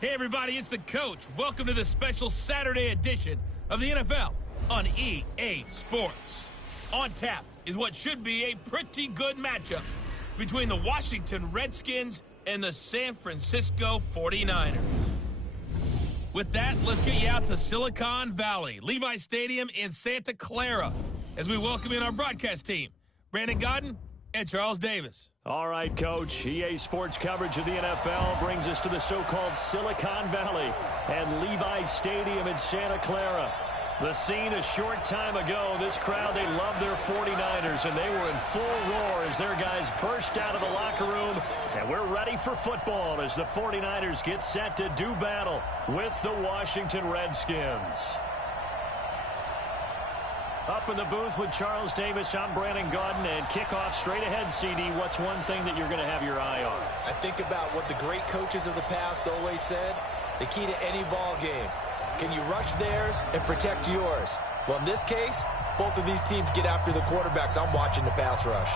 Hey everybody, it's the coach. Welcome to the special Saturday edition of the NFL on EA Sports. On tap is what should be a pretty good matchup between the Washington Redskins and the San Francisco 49ers. With that, let's get you out to Silicon Valley, Levi Stadium in Santa Clara, as we welcome in our broadcast team, Brandon Godden and Charles Davis. All right, Coach. EA Sports coverage of the NFL brings us to the so-called Silicon Valley and Levi Stadium in Santa Clara. The scene a short time ago, this crowd, they love their 49ers, and they were in full roar as their guys burst out of the locker room. And we're ready for football as the 49ers get set to do battle with the Washington Redskins. Up in the booth with Charles Davis, I'm Brandon Godden, and kickoff straight ahead, CD. What's one thing that you're going to have your eye on? I think about what the great coaches of the past always said. The key to any ball game. Can you rush theirs and protect yours? Well, in this case, both of these teams get after the quarterbacks. I'm watching the pass rush.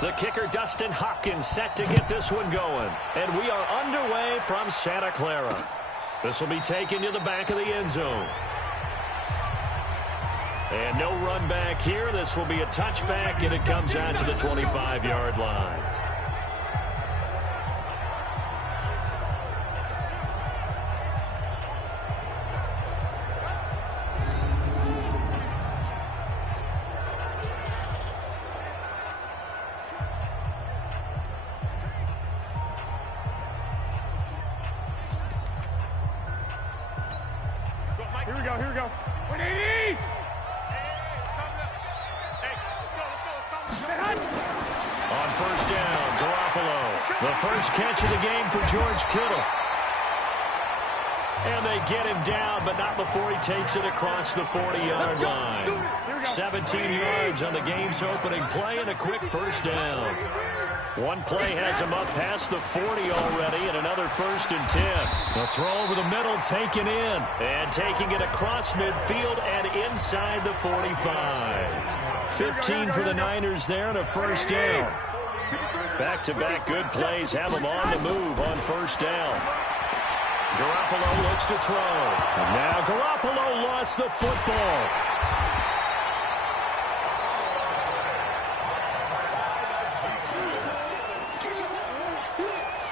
The kicker, Dustin Hopkins, set to get this one going. And we are underway from Santa Clara. This will be taken to the back of the end zone. And no run back here. This will be a touchback, and it comes out to the 25-yard line. Here we go. 180! On first down, Garoppolo. The first catch of the game for George Kittle. And they get him down, but not before he takes it across the 40-yard line. 17 yards on the game's opening play and a quick first down. One play has him up past the 40 already, and another 1st and 10. A throw over the middle taken in, and taking it across midfield and inside the 45. 15 for the Niners there and a first down. Back-to-back good plays have them on the move on first down. Garoppolo looks to throw. And now Garoppolo lost the football.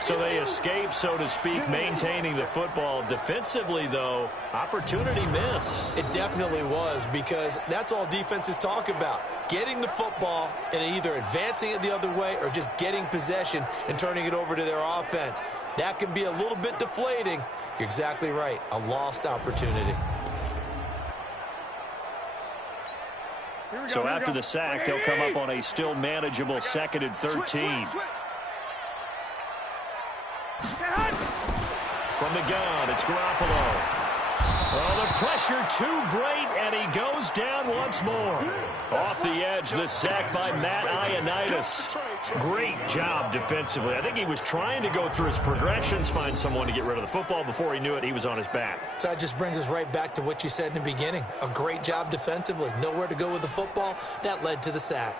So they escape, so to speak, maintaining the football. Defensively, though, opportunity miss. It definitely was, because that's all defenses talk about. Getting the football and either advancing it the other way or just getting possession and turning it over to their offense. That can be a little bit deflating. You're exactly right. A lost opportunity. So after the sack, they'll come up on a still manageable 2nd and 13. From the gun, it's Garoppolo. Oh, the pressure too great, and he goes down once more. Off the edge, the sack by Matt Ioannidis. Great job defensively. I think he was trying to go through his progressions, find someone to get rid of the football. Before he knew it, he was on his back. So that just brings us right back to what you said in the beginning. A great job defensively. Nowhere to go with the football. That led to the sack.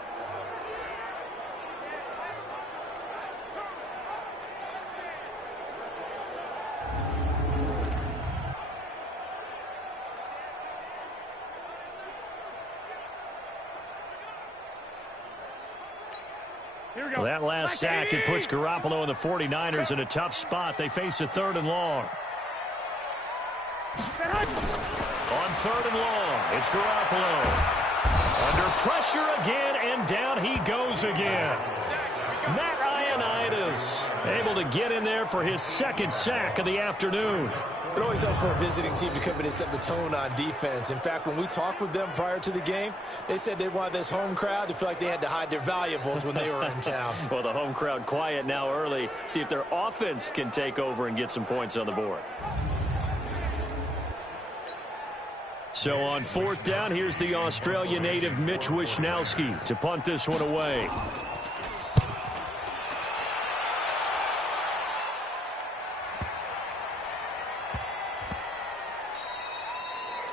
Well, that last sack, it puts Garoppolo and the 49ers in a tough spot. They face a 3rd and long. On 3rd and long, it's Garoppolo. Under pressure again, and down he goes again. Matt Ioannidis able to get in there for his 2nd sack of the afternoon. It always helps for a visiting team to come in and set the tone on defense. In fact, when we talked with them prior to the game, they said they wanted this home crowd to feel like they had to hide their valuables when they were in town. Well, the home crowd quiet now early. See if their offense can take over and get some points on the board. So on 4th down, here's the Australia native Mitch Wishnowsky to punt this one away.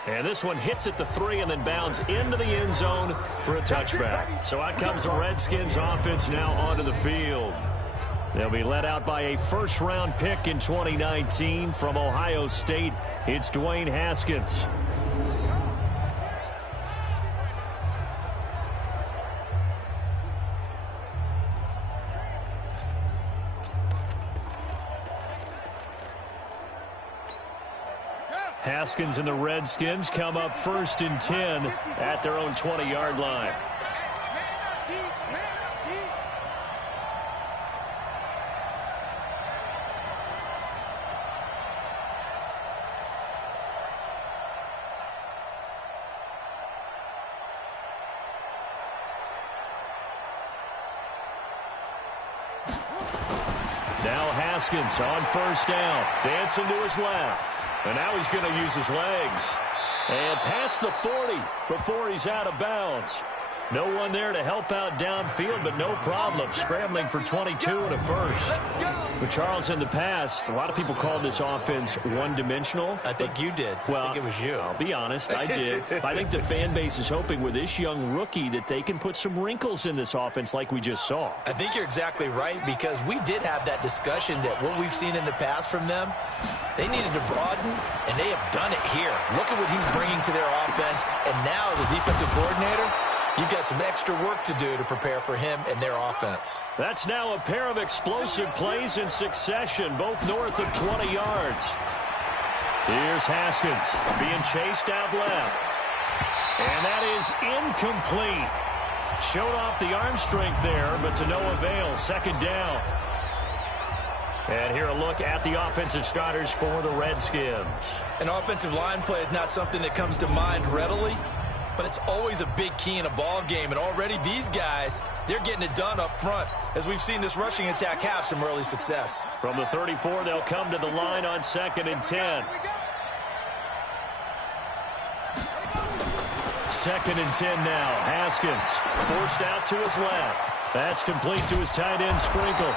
And this one hits at the 3 and then bounds into the end zone for a touchback. So out comes the Redskins offense now onto the field. They'll be led out by a 1st-round pick in 2019 from Ohio State. It's Dwayne Haskins. Haskins and the Redskins come up 1st and 10 at their own 20-yard line. Now Haskins on 1st down, dancing to his left. And now he's going to use his legs. And past the 40 before he's out of bounds. No one there to help out downfield, but no problem. Scrambling for 22 and a 1st. But Charles, in the past, a lot of people called this offense one-dimensional. I think you did. Well, I think it was you. I'll be honest, I did. I think the fan base is hoping with this young rookie that they can put some wrinkles in this offense like we just saw. I think you're exactly right, because we did have that discussion that what we've seen in the past from them, they needed to broaden, and they have done it here. Look at what he's bringing to their offense, and now as a defensive coordinator, you've got some extra work to do to prepare for him and their offense. That's now a pair of explosive plays in succession, both north of 20 yards. Here's Haskins being chased out left. And that is incomplete. Showed off the arm strength there, but to no avail. 2nd down. And here a look at the offensive starters for the Redskins. An offensive line play is not something that comes to mind readily, but it's always a big key in a ball game. And already these guys, they're getting it done up front, as we've seen this rushing attack have some early success. From the 34, they'll come to the line on 2nd and 10. 2nd and 10 now. Haskins forced out to his left. That's complete to his tight end, Sprinkle.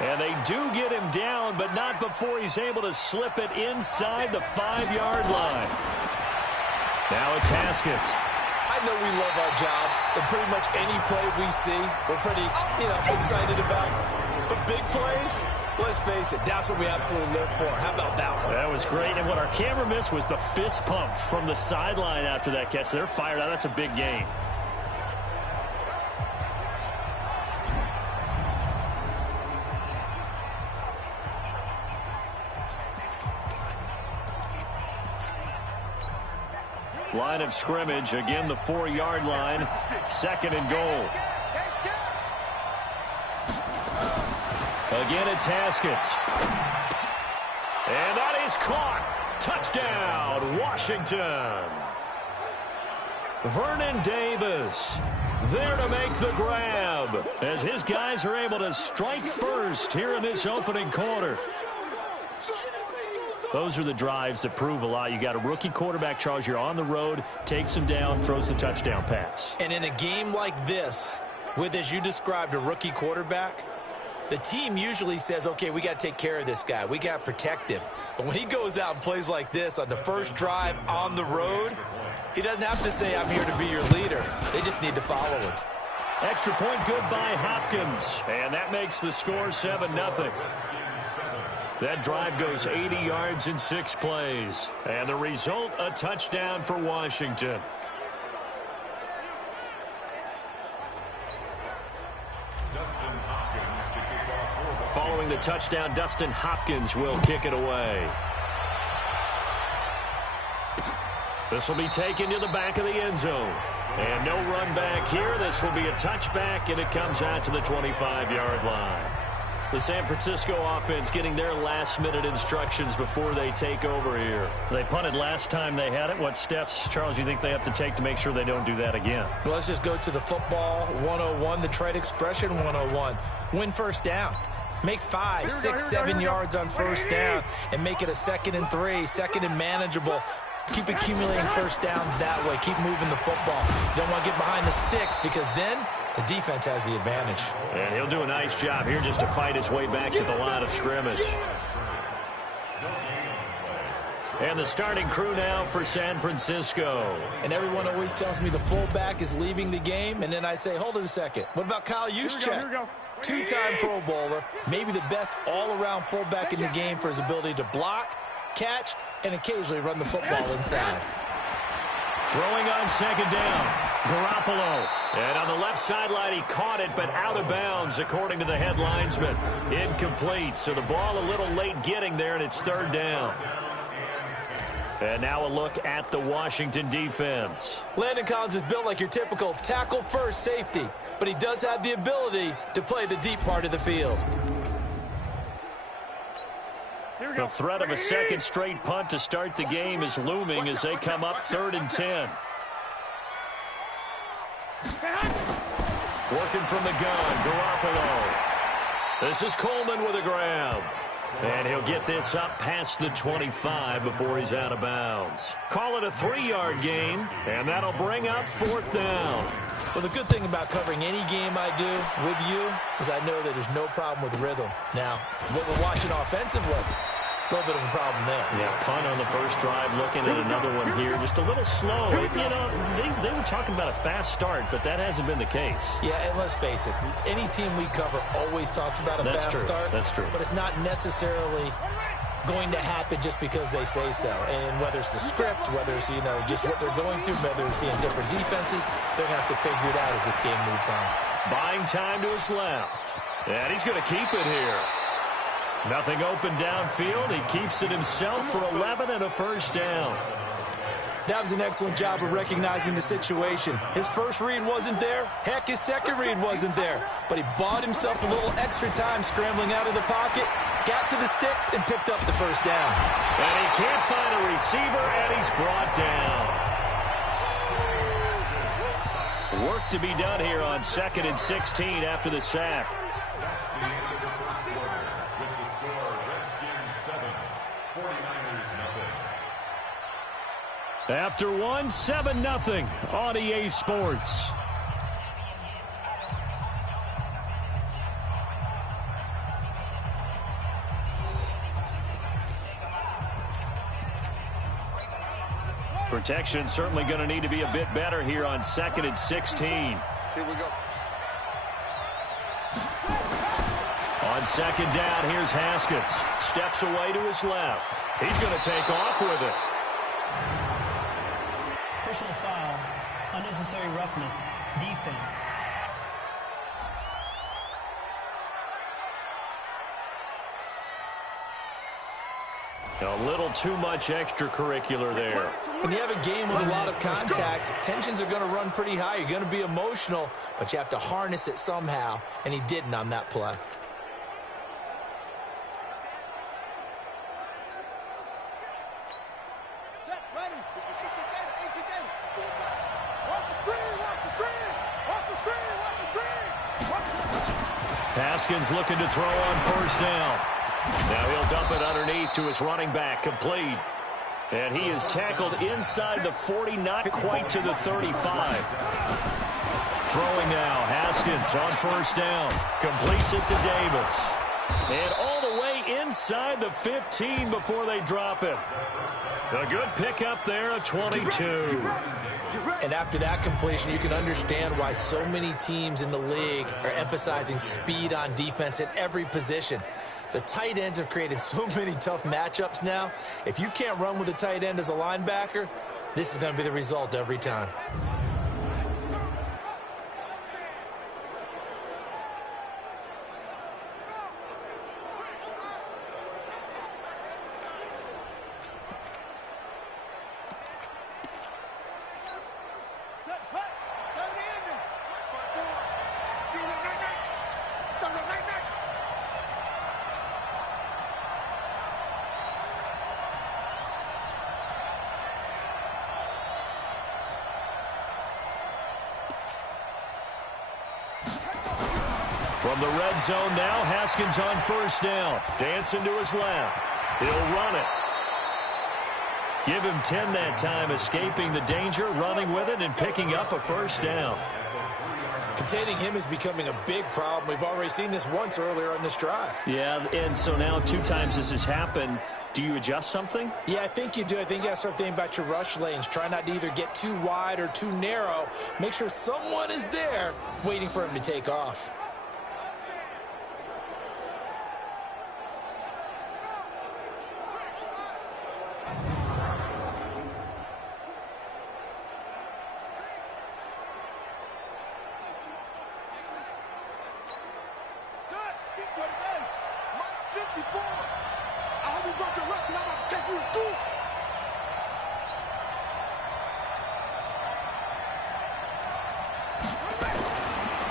And they do get him down, but not before he's able to slip it inside the 5-yard line. Now it's Haskins. I know we love our jobs, and pretty much any play we see, we're pretty, excited about. But big plays, let's face it, that's what we absolutely live for. How about that one? That was great, and what our camera missed was the fist pump from the sideline after that catch. They're fired out. That's a big gain. Line of scrimmage, again the 4-yard line, 2nd and goal. Again it's Haskins. And that is caught. Touchdown, Washington. Vernon Davis there to make the grab, as his guys are able to strike first here in this opening quarter. Those are the drives that prove a lot. You got a rookie quarterback, Charles. You're on the road, takes him down, throws the touchdown pass. And in a game like this, with, as you described, a rookie quarterback, the team usually says, okay, we got to take care of this guy. We got to protect him. But when he goes out and plays like this on the first drive on the road, he doesn't have to say, I'm here to be your leader. They just need to follow him. Extra point good by Hopkins. And that makes the score 7-0. That drive goes 80 yards in 6 plays. And the result, a touchdown for Washington. Following the touchdown, Dustin Hopkins will kick it away. This will be taken to the back of the end zone. And no run back here. This will be a touchback, and it comes out to the 25-yard line. The San Francisco offense getting their last-minute instructions before they take over here. They punted last time they had it. What steps, Charles, you think they have to take to make sure they don't do that again? Well, let's just go to the football 101, the trade expression 101. Win first down. Make 5, 6, 7 yards on first down and make it a 2nd and 3, 2nd and manageable. Keep accumulating first downs that way. Keep moving the football. You don't want to get behind the sticks because then the defense has the advantage. And he'll do a nice job here just to fight his way back to the line of scrimmage. And the starting crew now for San Francisco. And everyone always tells me the fullback is leaving the game, and then I say, hold it a second. What about Kyle Juszczyk? Two-time Pro Bowler, maybe the best all-around fullback in the game for his ability to block, catch, and occasionally run the football inside. Throwing on second down, Garoppolo. And on the left sideline, he caught it, but out of bounds, according to the head linesman. Incomplete, so the ball a little late getting there, and it's 3rd down. And now a look at the Washington defense. Landon Collins is built like your typical tackle-first safety, but he does have the ability to play the deep part of the field. The threat of a second straight punt to start the game is looming as they come up 3rd and 10. Working from the gun, Garoppolo. This is Coleman with a grab. And he'll get this up past the 25 before he's out of bounds. Call it a 3-yard gain, and that'll bring up 4th down. Well, the good thing about covering any game I do with you is I know that there's no problem with rhythm. Now, what we're watching offensively, a little bit of a problem there. Yeah, punt on the first drive, looking at another one here. Just a little slow. You know, they were talking about a fast start, but that hasn't been the case. Yeah, and let's face it, any team we cover always talks about a fast start. That's true. But it's not necessarily going to happen just because they say so. And whether it's the script, whether it's, you know, just what they're going through, whether it's seeing different defenses, they're going to have to figure it out as this game moves on. Buying time to his left. And he's going to keep it here. Nothing open downfield. He keeps it himself for 11 and a first down. That was an excellent job of recognizing the situation. His first read wasn't there. Heck, his second read wasn't there. But he bought himself a little extra time scrambling out of the pocket, got to the sticks, and picked up the first down. And he can't find a receiver, and he's brought down. Work to be done here on 2nd and 16 after the sack. After one, 7-0 on EA Sports. Protection certainly going to need to be a bit better here on 2nd and 16. Here we go. On 2nd down, here's Haskins. Steps away to his left. He's going to take off with it. Personal foul, unnecessary roughness, defense. A little too much extracurricular there. When you have a game with a lot of contact, tensions are going to run pretty high. You're going to be emotional, but you have to harness it somehow, and he didn't on that play. Haskins looking to throw on first down. Now he'll dump it underneath to his running back, complete. And he is tackled inside the 40, not quite to the 35. Throwing now, Haskins on first down. Completes it to Davis. And all the way inside the 15 before they drop him. A good pickup there, a 22. And after that completion, you can understand why so many teams in the league are emphasizing speed on defense at every position. The tight ends have created so many tough matchups now. If you can't run with a tight end as a linebacker, this is going to be the result every time. From the red zone now, Haskins on first down. Dancing to his left. He'll run it. Give him 10 that time, escaping the danger, running with it, and picking up a first down. Containing him is becoming a big problem. We've already seen this once earlier on this drive. Yeah, and so now 2 times this has happened. Do you adjust something? Yeah, I think you do. I think you got to start thinking about your rush lanes. Try not to either get too wide or too narrow. Make sure someone is there waiting for him to take off.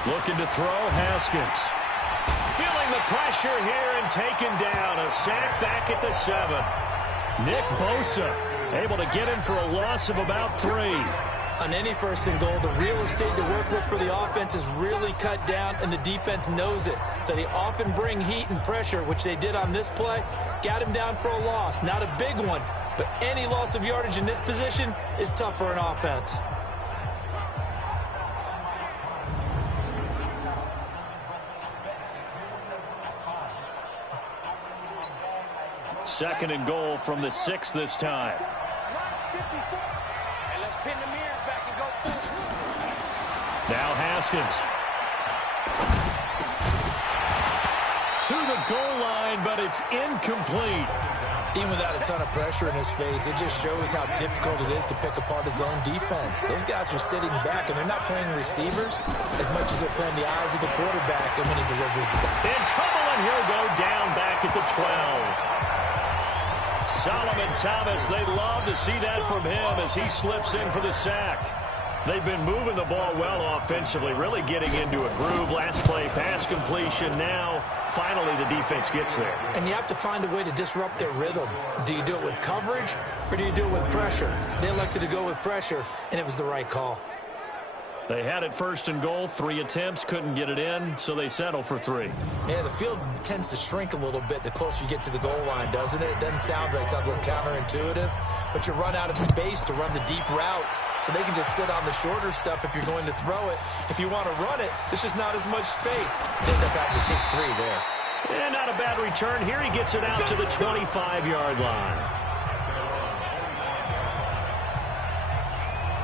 Looking to throw, Haskins. Feeling the pressure here and taken down. A sack back at the 7. Nick Bosa able to get in for a loss of about 3. On any first and goal, the real estate to work with for the offense is really cut down, and the defense knows it. So they often bring heat and pressure, which they did on this play. Got him down for a loss. Not a big one, but any loss of yardage in this position is tough for an offense. Second and goal from the 6 this time. Now Haskins. To the goal line, but it's incomplete. Even without a ton of pressure in his face, it just shows how difficult it is to pick apart his own defense. Those guys are sitting back, and they're not playing receivers as much as they're playing the eyes of the quarterback and when he delivers the ball. In trouble, and he'll go down back at the 12. Solomon Thomas, they'd love to see that from him as he slips in for the sack. They've been moving the ball well offensively, really getting into a groove. Last play, pass completion. Now, finally, the defense gets there. And you have to find a way to disrupt their rhythm. Do you do it with coverage, or do you do it with pressure? They elected to go with pressure, and it was the right call. They had it first and goal, 3 attempts, couldn't get it in, so they settle for 3. Yeah, the field tends to shrink a little bit the closer you get to the goal line, doesn't it? It doesn't sound right. It sounds a little counterintuitive. But you run out of space to run the deep routes, so they can just sit on the shorter stuff if you're going to throw it. If you want to run it, there's just not as much space. They end up having to take 3 there. And not a bad return. Here he gets it out to the 25-yard line.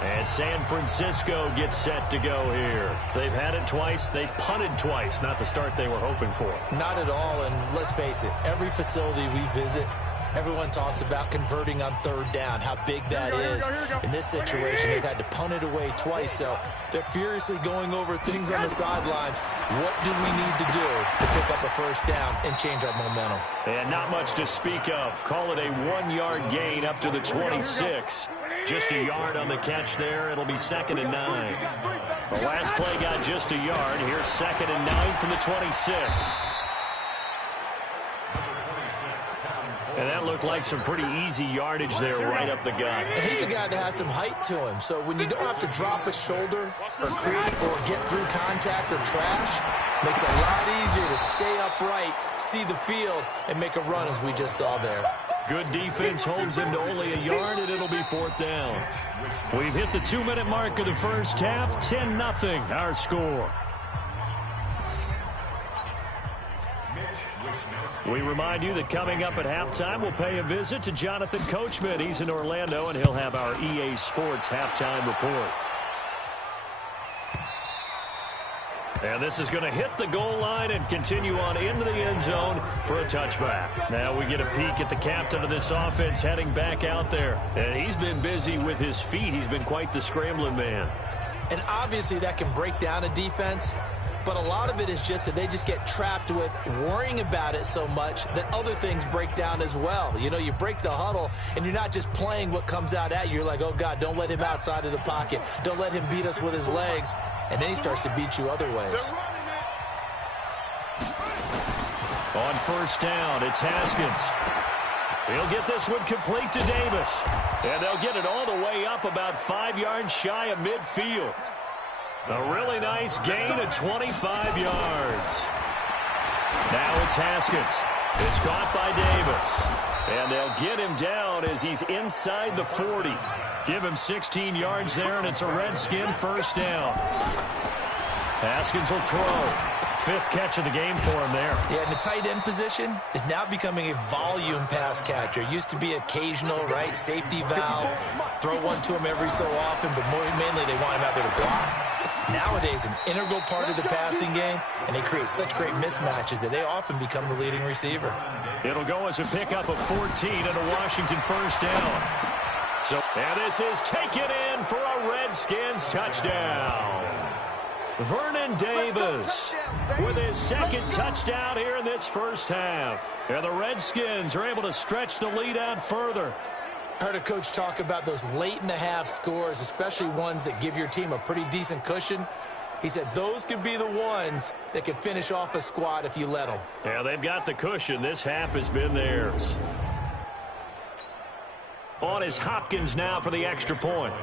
And San Francisco gets set to go here. They've had it twice. They've punted twice. Not the start they were hoping for. Not at all, and let's face it, every facility we visit, everyone talks about converting on 3rd down, how big that is. In this situation, they've had to punt it away twice, so they're furiously going over things on the sidelines. What do we need to do to pick up a first down and change our momentum? And not much to speak of. Call it a 1-yard gain up to the 26. Just a yard on the catch there. It'll be 2nd and 9. The last play got just a yard. Here's 2nd and 9 from the 26. And that looked like some pretty easy yardage there right up the gut. And he's a guy that has some height to him. So when you don't have to drop a shoulder or create or get through contact or trash, makes it a lot easier to stay upright, see the field, and make a run as we just saw there. Good defense holds him to only a yard, and it'll be 4th down. We've hit the 2-minute mark of the first half. 10-0 our score. We remind you that coming up at halftime, we'll pay a visit to Jonathan Coachman. He's in Orlando, and he'll have our EA Sports halftime report. And this is going to hit the goal line and continue on into the end zone for a touchback. Now we get a peek at the captain of this offense heading back out there. And he's been busy with his feet. He's been quite the scrambling man. And obviously that can break down a defense. But a lot of it is just that they just get trapped with worrying about it so much that other things break down as well. You know, you break the huddle, and you're not just playing what comes out at you. You're like, oh, God, don't let him outside of the pocket. Don't let him beat us with his legs. And then he starts to beat you other ways. On first down, it's Haskins. He'll get this one complete to Davis. And they'll get it all the way up about 5 yards shy of midfield. A really nice gain of 25 yards. Now it's Haskins. It's caught by Davis. And they'll get him down as he's inside the 40. Give him 16 yards there, and it's a Redskin first down. Haskins will throw. 5th catch of the game for him there. Yeah, and the tight end position is now becoming a volume pass catcher. It used to be occasional, right, safety valve, throw one to him every so often, but mainly they want him out there to block. Nowadays, an integral part of the passing game, and they create such great mismatches that they often become the leading receiver. It'll go as a pickup of 14 and a Washington first down. And this is taken in for a Redskins touchdown. Vernon Davis with his 2nd touchdown here in this first half. And the Redskins are able to stretch the lead out further. I heard a coach talk about those late-in-the-half scores, especially ones that give your team a pretty decent cushion. He said those could be the ones that could finish off a squad if you let them. Yeah, they've got the cushion. This half has been theirs. On is Hopkins now for the extra point.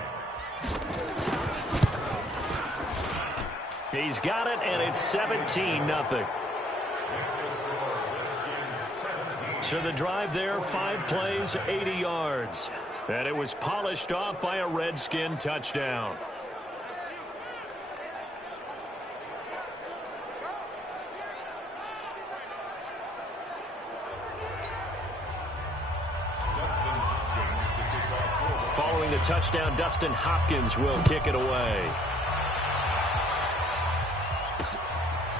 He's got it, and it's 17-0. So the drive there, 5 plays, 80 yards. And it was polished off by a Redskin touchdown. Following the touchdown, Dustin Hopkins will kick it away.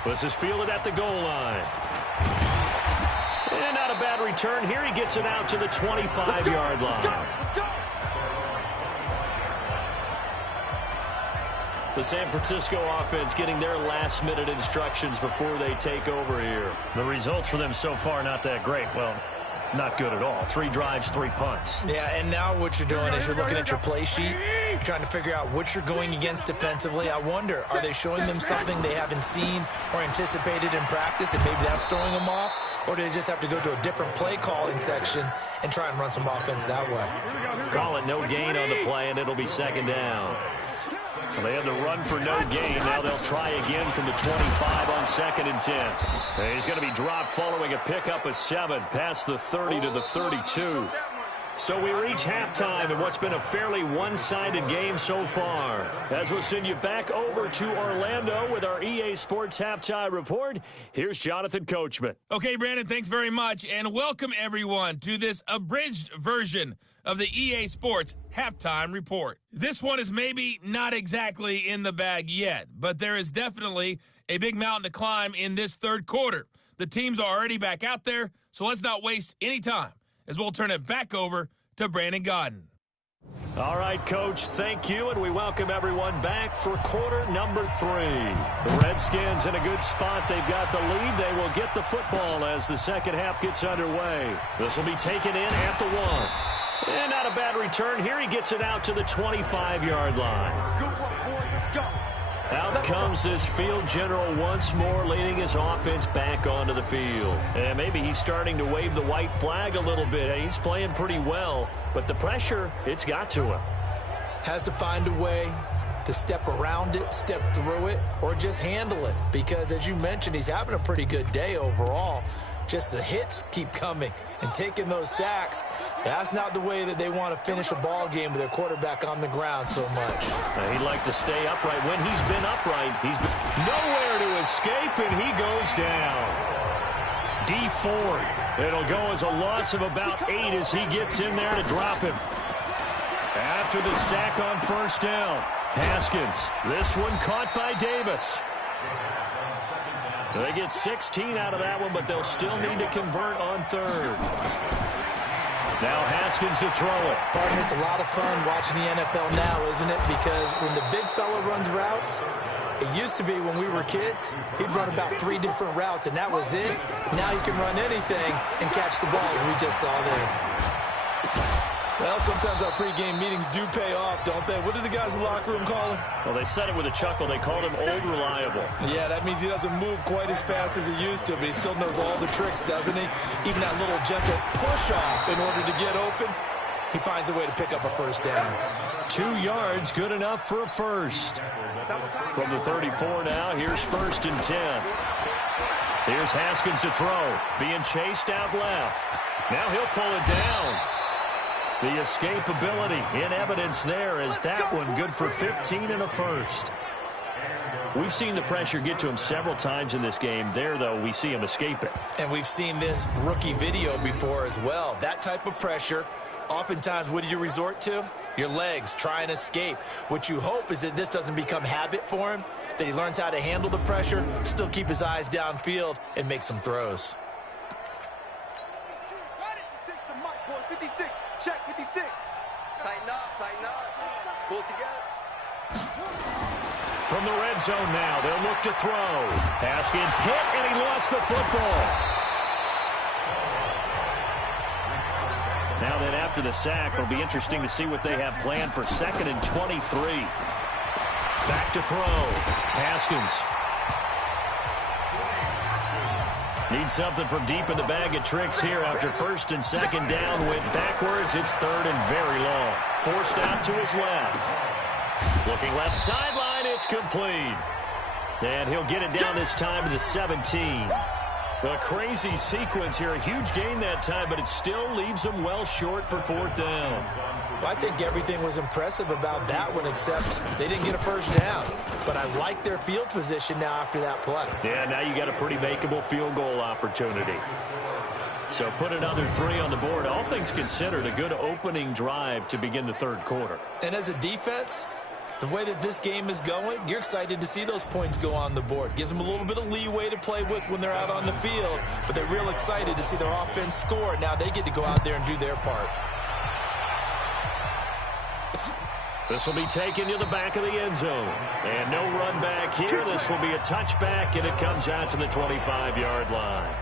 This is fielded at the goal line. And not a bad return here. He gets it out to the 25-yard line. The San Francisco offense getting their last-minute instructions before they take over here. The results for them so far not that great. Well, not good at all. 3 drives, 3 punts. Yeah, and now what you're doing is you're looking at your play sheet. You're trying to figure out what you're going against defensively. I wonder, are they showing them something they haven't seen or anticipated in practice, and maybe that's throwing them off? Or do they just have to go to a different play calling section and try and run some offense that way? Call it no gain on the play, and it'll be 2nd down. Well, they had the run for no gain. Now they'll try again from the 25 on 2nd and 10. And he's going to be dropped following a pickup of 7 past the 30 to the 32. So we reach halftime in what's been a fairly one-sided game so far. As we'll send you back over to Orlando with our EA Sports Halftime Report, here's Jonathan Coachman. Okay, Brandon, thanks very much, and welcome everyone to this abridged version of the EA Sports Halftime Report. This one is maybe not exactly in the bag yet, but there is definitely a big mountain to climb in this third quarter. The teams are already back out there, so let's not waste any time as we'll turn it back over to Brandon Godden. All right, Coach, thank you, and we welcome everyone back for quarter number 3. The Redskins in a good spot. They've got the lead. They will get the football as the second half gets underway. This will be taken in at the 1. And not a bad return here. He gets it out to the 25-yard line. Good work, boys. Let's go. Out comes this field general once more, leading his offense back onto the field. And maybe he's starting to wave the white flag a little bit. He's playing pretty well, but the pressure, it's got to him. Has to find a way to step around it, step through it, or just handle it. Because, as you mentioned, he's having a pretty good day overall. Just the hits keep coming and taking those sacks. That's not the way that they want to finish a ball game with their quarterback on the ground so much. He'd like to stay upright. When he's been upright, he's been nowhere to escape, and he goes down. D Ford. It'll go as a loss of about 8 as he gets in there to drop him. After the sack on first down, Haskins. This one caught by Davis. They get 16 out of that one, but they'll still need to convert on third. Now Haskins to throw it. Partner, it's a lot of fun watching the NFL now, isn't it? Because when the big fella runs routes, it used to be when we were kids, he'd run about 3 different routes, and that was it. Now he can run anything and catch the balls we just saw there. Well, sometimes our pregame meetings do pay off, don't they? What do the guys in the locker room call him? Well, they said it with a chuckle. They called him Old Reliable. Yeah, that means he doesn't move quite as fast as he used to, but he still knows all the tricks, doesn't he? Even that little gentle push-off in order to get open, he finds a way to pick up a first down. 2 yards, good enough for a first. From the 34 now, here's 1st and 10. Here's Haskins to throw. Being chased out left. Now he'll pull it down. The escapability in evidence there as that one good for 15 and a first. We've seen the pressure get to him several times in this game. There, though, we see him escape it. And we've seen this rookie video before as well. That type of pressure, oftentimes, what do you resort to? Your legs, try and escape. What you hope is that this doesn't become habit for him, that he learns how to handle the pressure, still keep his eyes downfield, and make some throws. Check 56. Tighten up. Pull it together. From the red zone now, they'll look to throw. Haskins hit, and he lost the football. Now then, after the sack, it'll be interesting to see what they have planned for 2nd and 23. Back to throw. Haskins. Needs something from deep in the bag of tricks here after 1st and 2nd down. Went backwards. It's 3rd and very long. Forced out to his left. Looking left sideline. It's complete. And he'll get it down this time to the 17. A crazy sequence here. A huge gain that time, but it still leaves them well short for 4th down. Well, I think everything was impressive about that one, except they didn't get a first down. But I like their field position now after that play. Yeah, now you got a pretty makeable field goal opportunity. So put another 3 on the board. All things considered, a good opening drive to begin the 3rd quarter. And as a defense, the way that this game is going, you're excited to see those points go on the board. Gives them a little bit of leeway to play with when they're out on the field, but they're real excited to see their offense score. Now they get to go out there and do their part. This will be taken to the back of the end zone. And no run back here. This will be a touchback, and it comes out to the 25-yard line.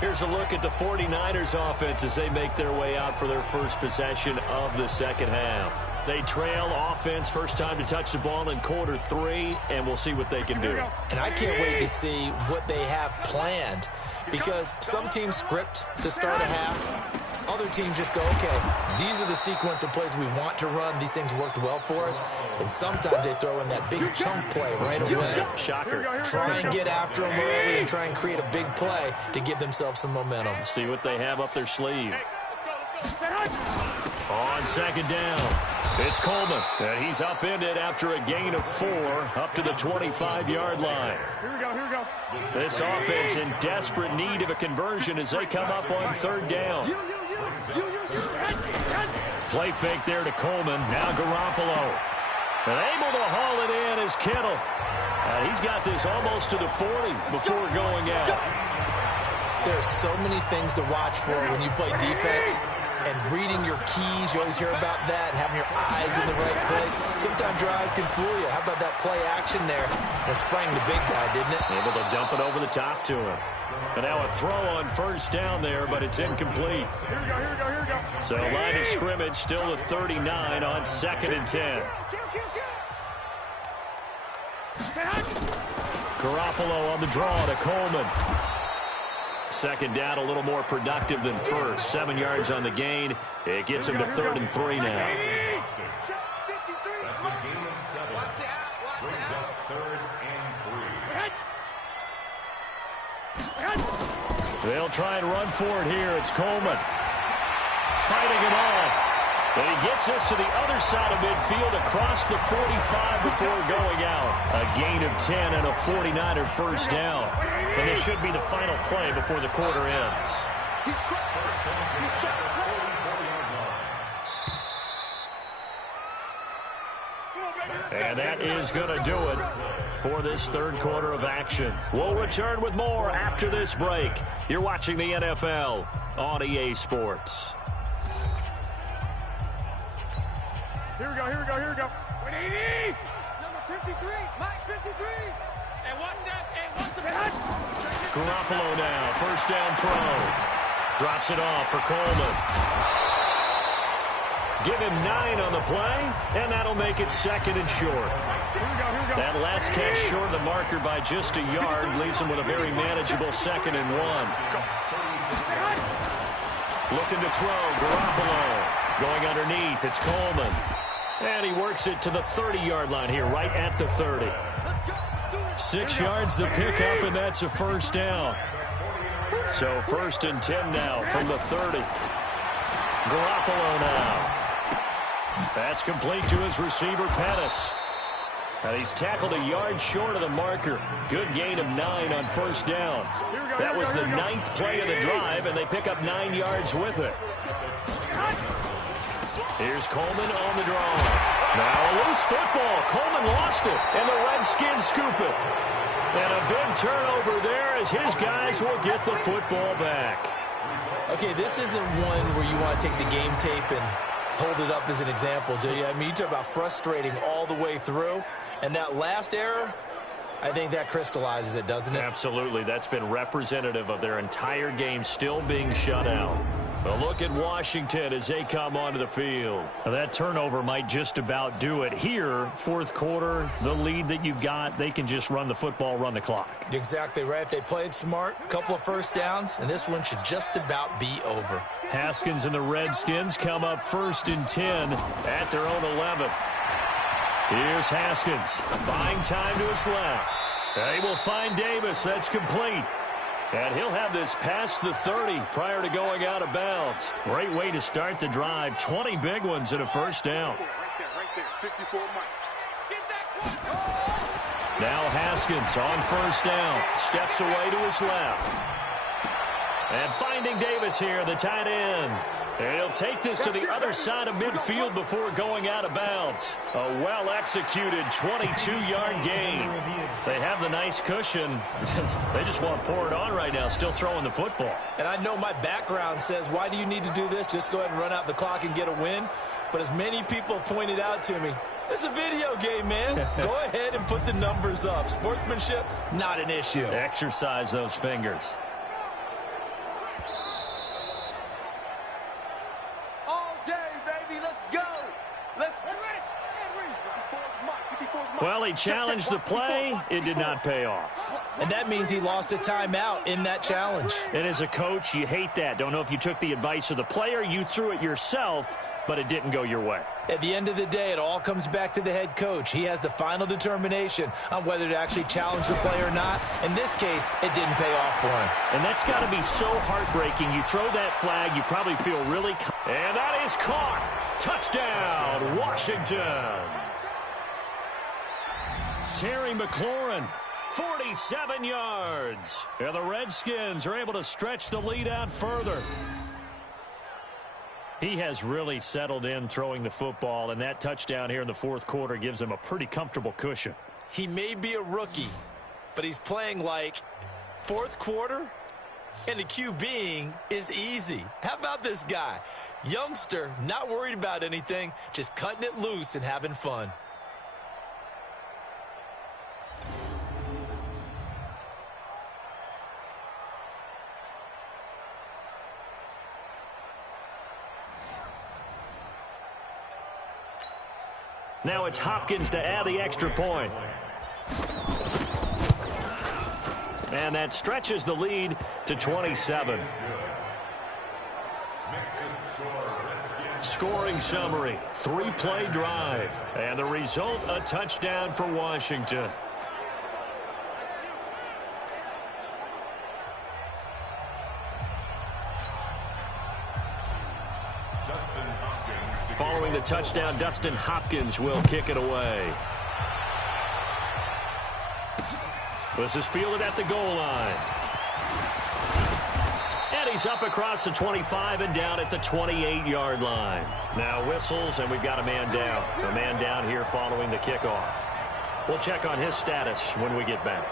Here's a look at the 49ers offense as they make their way out for their first possession of the 2nd half. They trail offense, first time to touch the ball in quarter 3, and we'll see what they can do. And I can't wait to see what they have planned, because some teams script to start a half. Other teams just go, okay, these are the sequence of plays we want to run. These things worked well for us. And sometimes they throw in that big chunk play right away. Shocker. Try and get after them early and try and create a big play to give themselves some momentum. See what they have up their sleeve. On 2nd down, it's Coleman. And he's upended after a gain of 4 up to the 25-yard line. Here we go. This offense in desperate need of a conversion as they come up on 3rd down. Play fake there to Coleman. Now Garoppolo. And able to haul it in is Kittle. He's got this almost to the 40 before going out. There's so many things to watch for when you play defense. And reading your keys, you always hear about that, and having your eyes in the right place. Sometimes your eyes can fool you. How about that play action there? And sprang the big guy, didn't it? Able to dump it over the top to him. And now a throw on 1st down there, but it's incomplete. Here we go. So line of scrimmage still the 39 on 2nd and 10. Garoppolo on the draw to Coleman. 2nd down, a little more productive than 1st. 7 yards on the gain. It gets him to 3rd and 3 now. They'll try and run for it here. It's Coleman. Fighting it off. And he gets us to the other side of midfield across the 45 before going out. A gain of 10 and a 49er first down. And this should be the final play before the quarter ends. And that is going to do it for this 3rd quarter of action. We'll return with more after this break. You're watching the NFL on EA Sports. Here we go. 180! Number 53, Mike 53. And watch that. And watch the Garoppolo now, first down throw. Drops it off for Coleman. Give him 9 on the play, and that'll make it 2nd and short. Here we go. That last catch short of the marker by just a yard leaves him with a very manageable 2nd and 1. Looking to throw, Garoppolo. Going underneath, it's Coleman. And he works it to the 30-yard line here, right at the 30. 6 yards the pickup, and that's a first down. So 1st and 10 now from the 30. Garoppolo now. That's complete to his receiver, Pettis. And he's tackled a yard short of the marker. Good gain of 9 on 1st down. That was the 9th play of the drive, and they pick up 9 yards with it. Here's Coleman on the draw. Now a loose football. Coleman lost it, and the Redskins scoop it. And a big turnover there as his guys will get the football back. Okay, this isn't one where you want to take the game tape and hold it up as an example, do you? I mean, you talk about frustrating all the way through. And that last error, I think that crystallizes it, doesn't it? Absolutely. That's been representative of their entire game still being shut out. A look at Washington as they come onto the field. Now, that turnover might just about do it. Here, 4th quarter, the lead that you've got, they can just run the football, run the clock. Exactly right. They played smart, a couple of 1st downs, and this one should just about be over. Haskins and the Redskins come up 1st and 10 at their own 11. Here's Haskins, buying time to his left. They will find Davis. That's complete. And he'll have this past the 30 prior to going out of bounds. Great way to start the drive. 20 big ones and a 1st down. Now Haskins on 1st down. Steps away to his left. And finding Davis here, the tight end. And he'll take this to the other side of midfield before going out of bounds. A well-executed 22-yard gain. They have the nice cushion. They just want to pour it on right now, still throwing the football. And I know my background says, why do you need to do this? Just go ahead and run out the clock and get a win. But as many people pointed out to me, this is a video game, man. Go ahead and put the numbers up. Sportsmanship, not an issue. Exercise those fingers. Well, he challenged the play. It did not pay off. And that means he lost a timeout in that challenge. And as a coach, you hate that. Don't know if you took the advice of the player. You threw it yourself, but it didn't go your way. At the end of the day, it all comes back to the head coach. He has the final determination on whether to actually challenge the play or not. In this case, it didn't pay off for him. And that's got to be so heartbreaking. You throw that flag, you probably feel really... And that is caught. Touchdown, Washington. Terry McLaurin, 47 yards. And the Redskins are able to stretch the lead out further. He has really settled in throwing the football, and that touchdown here in the 4th quarter gives him a pretty comfortable cushion. He may be a rookie, but he's playing like 4th quarter, and the QBing is easy. How about this guy? Youngster, not worried about anything, just cutting it loose and having fun. Now it's Hopkins to add the extra point. And that stretches the lead to 27. Scoring summary, 3-play drive. And the result, a touchdown for Washington. Following the touchdown, Dustin Hopkins will kick it away. This is fielded at the goal line. And he's up across the 25 and down at the 28-yard line. Now whistles, and we've got a man down. A man down here following the kickoff. We'll check on his status when we get back.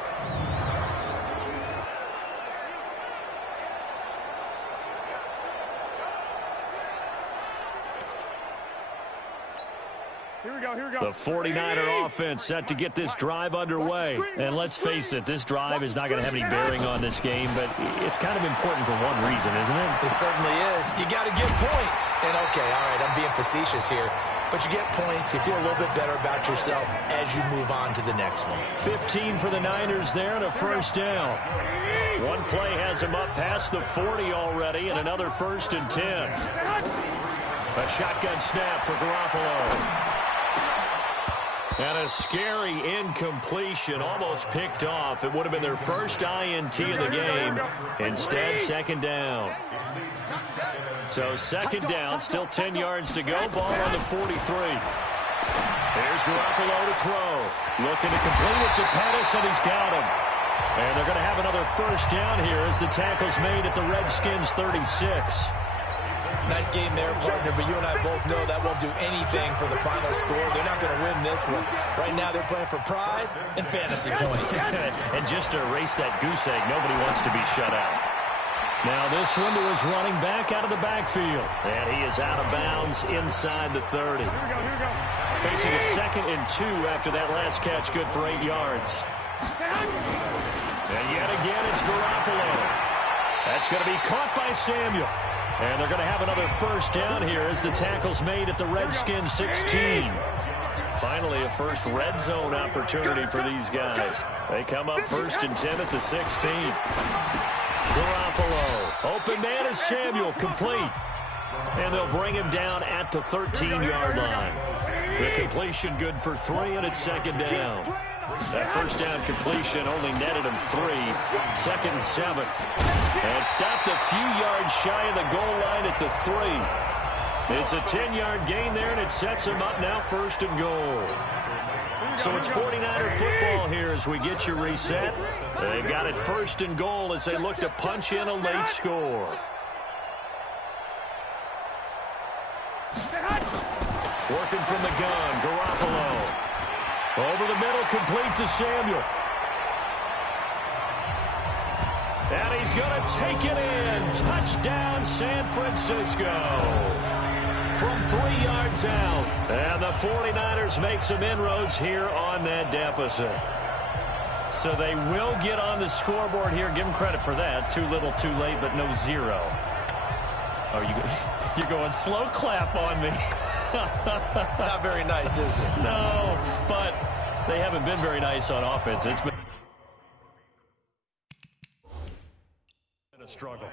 The 49er offense set to get this drive underway. And let's face it, this drive is not going to have any bearing on this game, but it's kind of important for one reason, isn't it? It certainly is. You got to get points. And, okay, all right, I'm being facetious here. But you get points, you feel a little bit better about yourself as you move on to the next one. 15 for the Niners there and a 1st down. One play has him up past the 40 already, and another 1st and 10. A shotgun snap for Garoppolo. And a scary incompletion, almost picked off. It would have been their first INT of the game. Instead, second down. So second down, still 10 yards to go. Ball on the 43. Here's Garoppolo to throw. Looking to complete it to Pettis, and he's got him. And they're going to have another first down here as the tackle's made at the Redskins 36. Nice game there, partner, but you and I both know that won't do anything for the final score. They're not going to win this one. Right now, they're playing for pride and fantasy points. And just to erase that goose egg, nobody wants to be shut out. Now this one to his running back out of the backfield. And he is out of bounds inside the 30. Facing a 2nd and 2 after that last catch, good for 8 yards. And yet again, it's Garoppolo. That's going to be caught by Samuel. And they're going to have another first down here as the tackle's made at the Redskins 16. Finally, a first red zone opportunity for these guys. They come up 1st and 10 at the 16. Garoppolo. Open man is Samuel, complete. And they'll bring him down at the 13-yard line. The completion good for 3, and it's second down. That first down completion only netted him 3. 2nd and 7. And stopped a few yards shy of the goal line at the 3. It's a 10-yard gain there, and it sets him up now 1st and goal. So it's 49er football here as we get you reset. They've got it 1st and goal as they look to punch in a late score. Working from the gun, Garoppolo. Over the middle, complete to Samuel. And he's going to take it in. Touchdown, San Francisco. From 3 yards out. And the 49ers make some inroads here on that deficit. So they will get on the scoreboard here. Give them credit for that. Too little, too late, but no 0. Oh, you're going slow clap on me. Not very nice, is it? No, but they haven't been very nice on offense. It's been a struggle.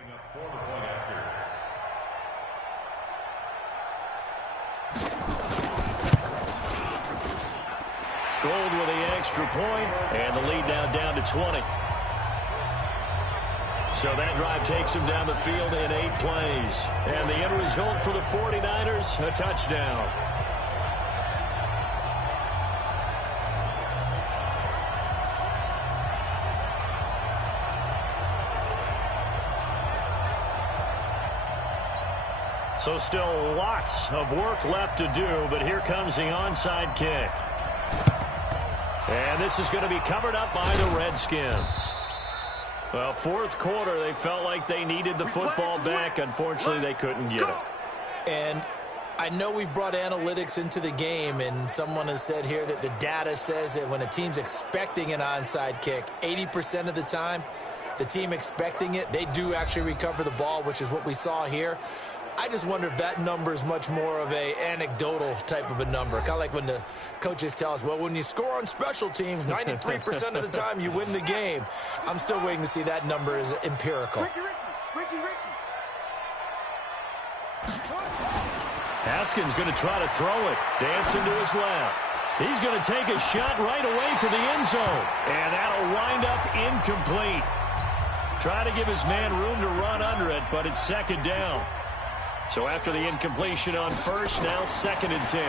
Gold with the extra point, and the lead now down to 20. So that drive takes him down the field in 8 plays. And the end result for the 49ers, a touchdown. So still lots of work left to do, but here comes the onside kick. And this is going to be covered up by the Redskins. Well, 4th quarter, they felt like they needed the football back. Unfortunately, they couldn't get it. And I know we've brought analytics into the game, and someone has said here that the data says that when a team's expecting an onside kick, 80% of the time, the team expecting it, they do actually recover the ball, which is what we saw here. I just wonder if that number is much more of a anecdotal type of a number. Kind of like when the coaches tell us, well, when you score on special teams, 93% of the time you win the game. I'm still waiting to see that number is empirical. Haskins going to try to throw it. Dancing to his left. He's going to take a shot right away for the end zone. And that'll wind up incomplete. Try to give his man room to run under it, but it's second down. So after the incompletion on first, now 2nd and 10.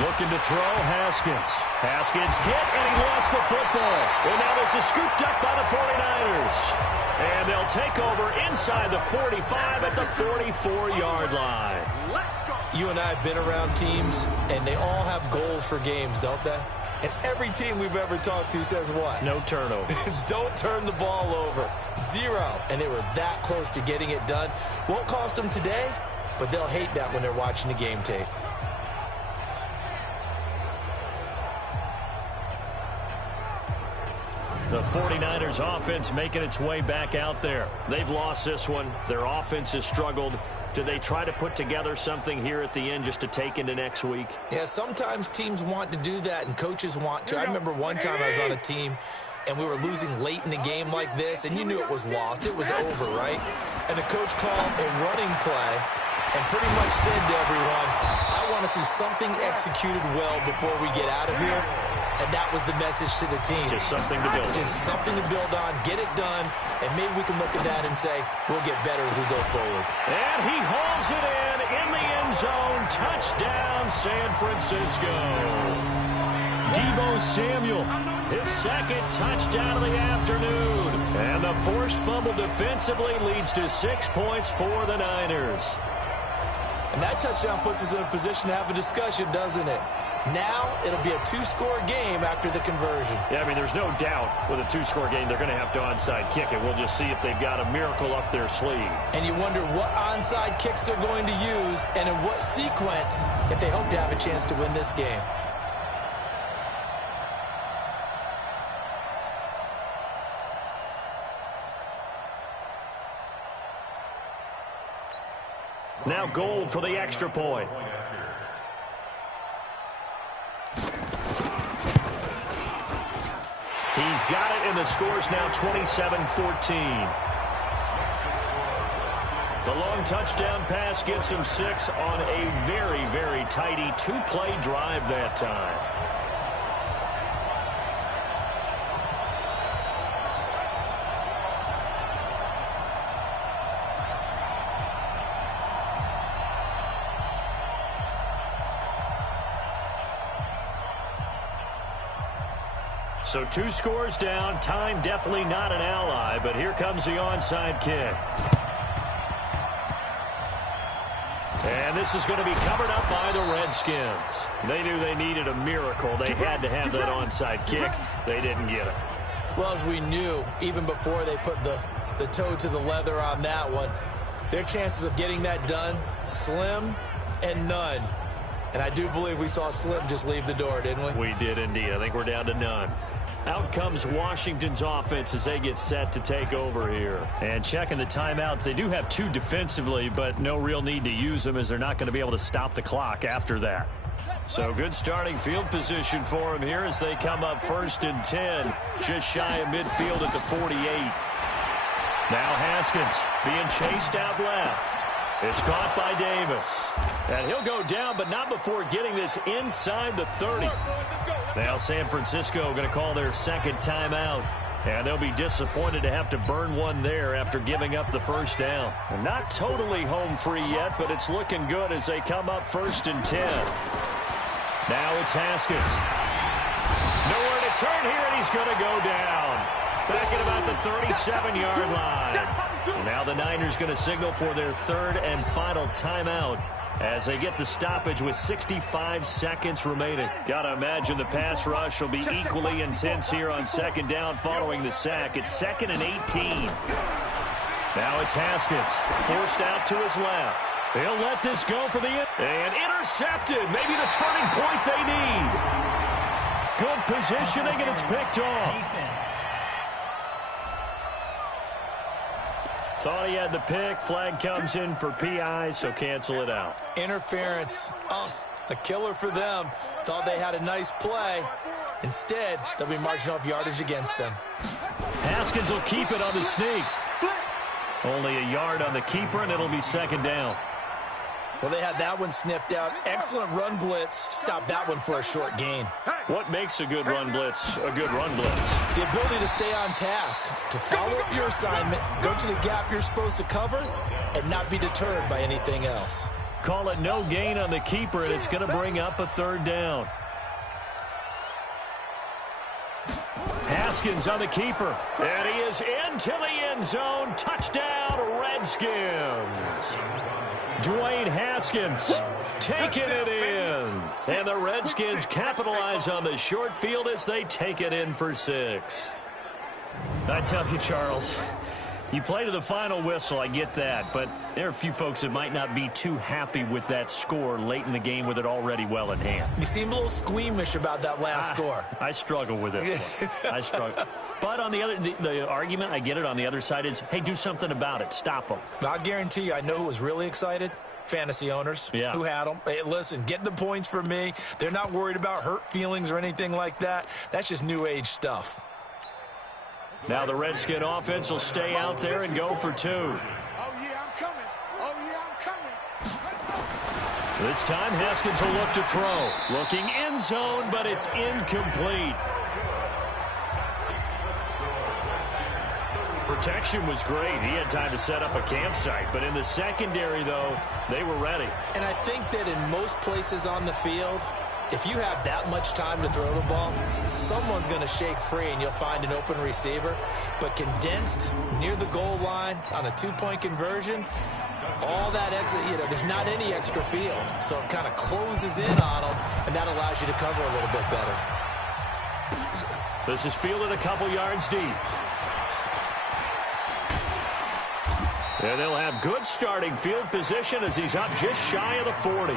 Looking to throw, Haskins. Haskins hit, and he lost the football. And now there's a scooped up by the 49ers. And they'll take over inside the 45 at the 44-yard line. You and I have been around teams, and they all have goals for games, don't they? And every team we've ever talked to says what? No turnover. Don't turn the ball over. 0. And they were that close to getting it done. Won't cost them today, but they'll hate that when they're watching the game tape. The 49ers offense making its way back out there. They've lost this one. Their offense has struggled. Do they try to put together something here at the end just to take into next week? Yeah, sometimes teams want to do that and coaches want to. I remember one time I was on a team and we were losing late in the game like this, and you knew it was lost. It was over, right? And the coach called a running play and pretty much said to everyone, I want to to see something executed well before we get out of here. And that was the message to the team. Just something to build on. Just something to build on, get it done, and maybe we can look at that and say, we'll get better as we go forward. And he hauls it in the end zone. Touchdown, San Francisco. Deebo Samuel, his second touchdown of the afternoon. And the forced fumble defensively leads to 6 points for the Niners. And that touchdown puts us in a position to have a discussion, doesn't it? Now it'll be a two-score game after the conversion. Yeah, I mean, there's no doubt with a two-score game they're going to have to onside kick it. We'll just see if they've got a miracle up their sleeve. And you wonder what onside kicks they're going to use and in what sequence if they hope to have a chance to win this game. Now Gold for the extra point. He's got it, and the score's now 27-14. The long touchdown pass gets him 6 on a very, very tidy two-play drive that time. So 2 scores down. Time definitely not an ally, but here comes the onside kick. And this is going to be covered up by the Redskins. They knew they needed a miracle. They had to have that onside kick. They didn't get it. Well, as we knew, even before they put the toe to the leather on that one, their chances of getting that done, slim and none. And I do believe we saw Slim just leave the door, didn't we? We did indeed. I think we're down to none. Out comes Washington's offense as they get set to take over here. And checking the timeouts, they do have 2 defensively, but no real need to use them as they're not going to be able to stop the clock after that. So good starting field position for them here as they come up 1st and 10, just shy of midfield at the 48. Now Haskins being chased out left. It's caught by Davis. And he'll go down, but not before getting this inside the 30. Now San Francisco going to call their second timeout. And they'll be disappointed to have to burn one there after giving up the first down. And not totally home free yet, but it's looking good as they come up 1st and 10. Now it's Haskins. Nowhere to turn here, and he's going to go down. Back at about the 37-yard line. Now the Niners going to signal for their 3rd and final timeout as they get the stoppage with 65 seconds remaining. Got to imagine the pass rush will be equally intense here on 2nd down following the sack. It's 2nd and 18. Now it's Haskins, forced out to his left. He'll let this go for the and intercepted. Maybe the turning point they need. Good positioning, and it's picked off. Defense. Thought he had the pick. Flag comes in for PI, so cancel it out. Interference. Oh, a killer for them. Thought they had a nice play. Instead, they'll be marching off yardage against them. Haskins will keep it on the sneak. Only a yard on the keeper, and it'll be 2nd down. Well, they had that one sniffed out. Excellent run blitz. Stop that one for a short gain. What makes a good run blitz a good run blitz? The ability to stay on task, to follow up your assignment, go to the gap you're supposed to cover, and not be deterred by anything else. Call it no gain on the keeper, and it's going to bring up a 3rd down. Haskins on the keeper. And he is into the end zone. Touchdown, Redskins. Dwayne Haskins taking it in. And the Redskins capitalize on the short field as they take it in for 6. I tell you, Charles, you play to the final whistle, I get that, but there are a few folks that might not be too happy with that score late in the game with it already well in hand. You seem a little squeamish about that last score. I struggle with this one. I struggle. But on the argument, I get it, on the other side is, hey, do something about it. Stop them. I'll guarantee you, I know who was really excited. Fantasy owners who had them. Hey, listen, get the points for me. They're not worried about hurt feelings or anything like that. That's just new age stuff. Now the Redskin offense will stay out there and go for 2. Oh, yeah, I'm coming. Oh, yeah, I'm coming. This time, Haskins will look to throw. Looking end zone, but it's incomplete. Protection was great. He had time to set up a campsite. But in the secondary, though, they were ready. And I think that in most places on the field, if you have that much time to throw the ball, someone's going to shake free and you'll find an open receiver. But condensed near the goal line on a two-point conversion, all that extra, there's not any extra field. So it kind of closes in on them, and that allows you to cover a little bit better. This is fielded a couple yards deep. And they'll have good starting field position as he's up just shy of the 40.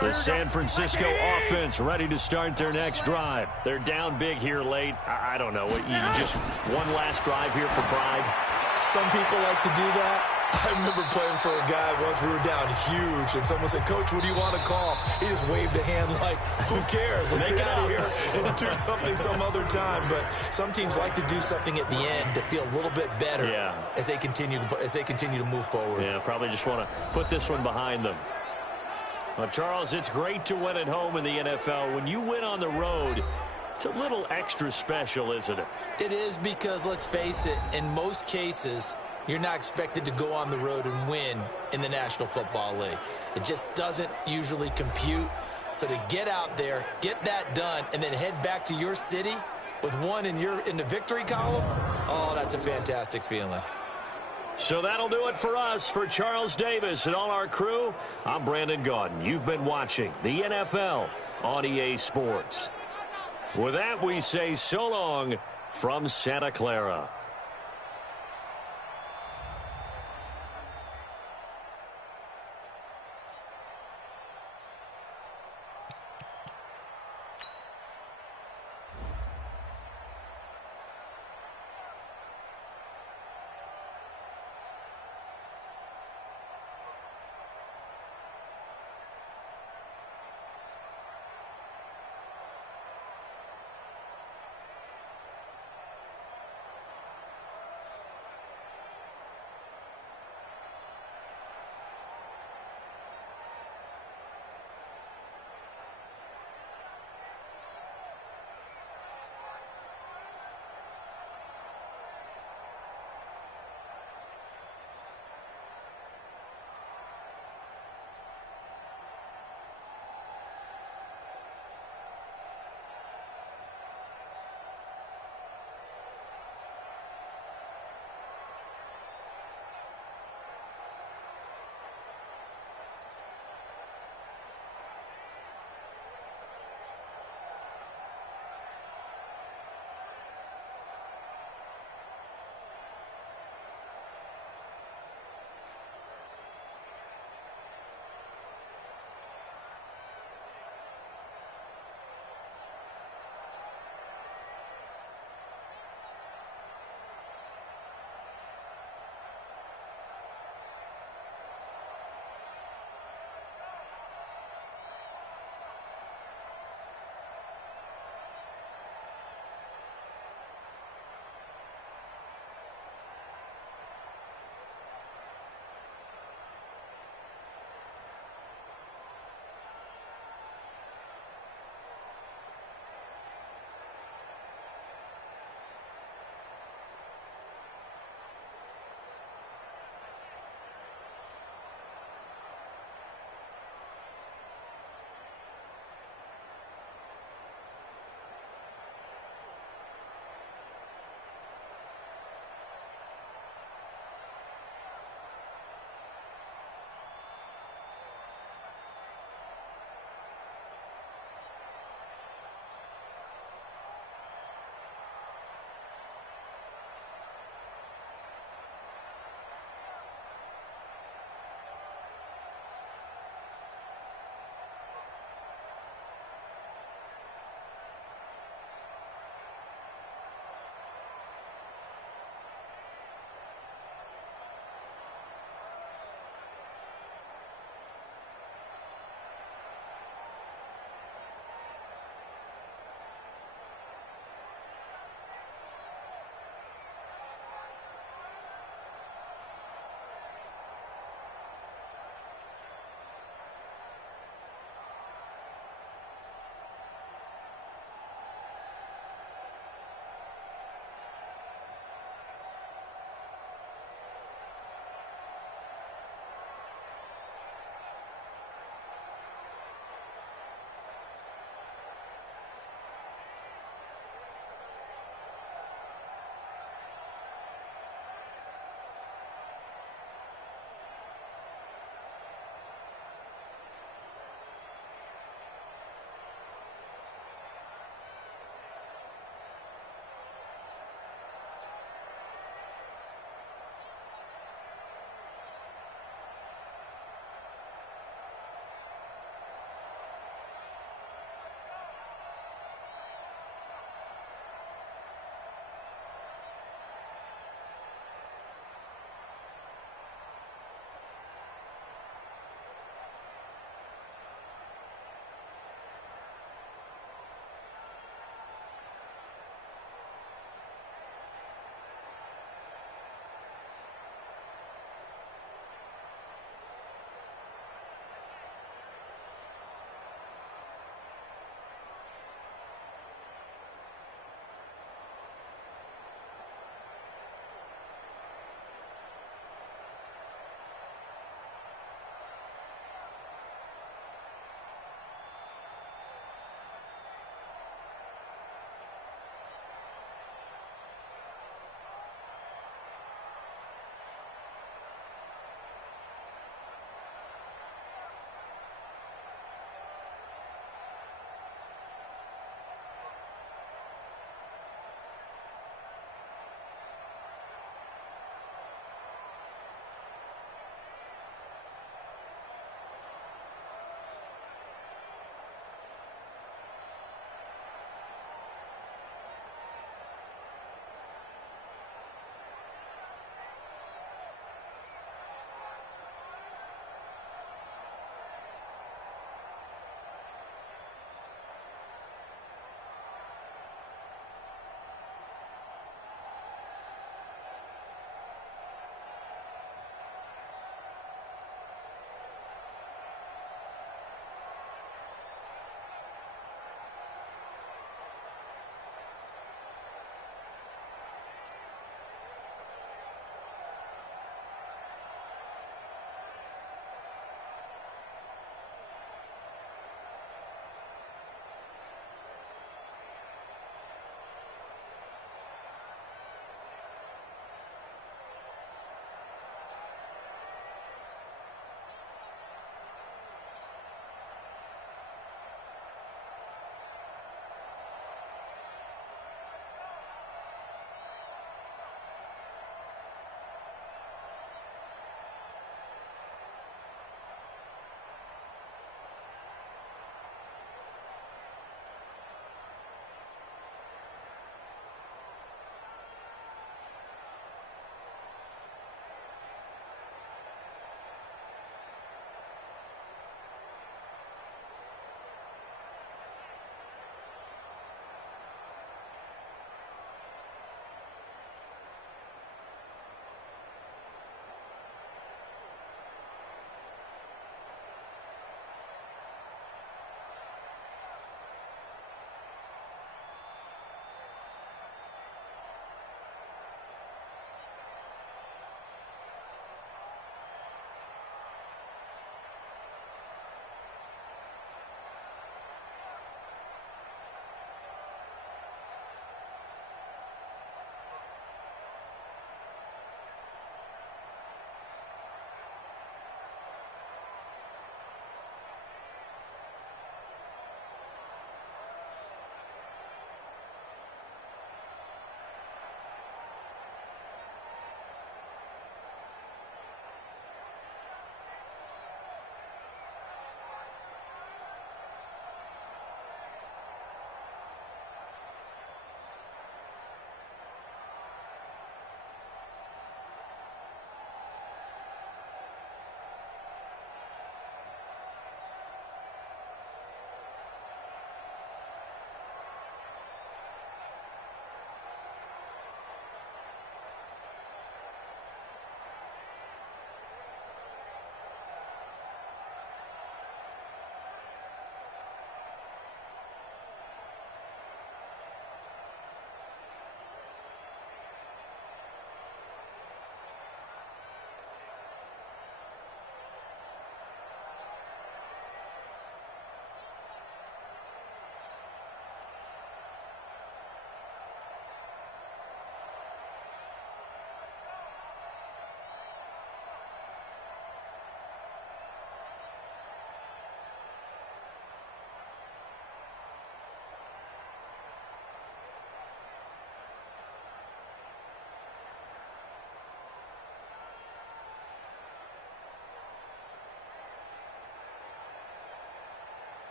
The San Francisco offense ready to start their next drive. They're down big here late. I don't know. You just one last drive here for pride. Some people like to do that. I remember playing for a guy once. We were down huge, and someone said, "Coach, what do you want to call?" He just waved a hand like, "Who cares? Let's get out of here and do something some other time." But some teams like to do something at the end to feel a little bit better as they continue to move forward. Yeah, probably just want to put this one behind them. Well, Charles, it's great to win at home in the NFL. When you win on the road, it's a little extra special, isn't it? It is, because let's face it, in most cases, you're not expected to go on the road and win in the National Football League. It just doesn't usually compute. So to get out there, get that done, and then head back to your city with one in the victory column, oh, that's a fantastic feeling. So that'll do it for us. For Charles Davis and all our crew, I'm Brandon Gaudin. You've been watching the NFL on EA Sports. With that, we say so long from Santa Clara.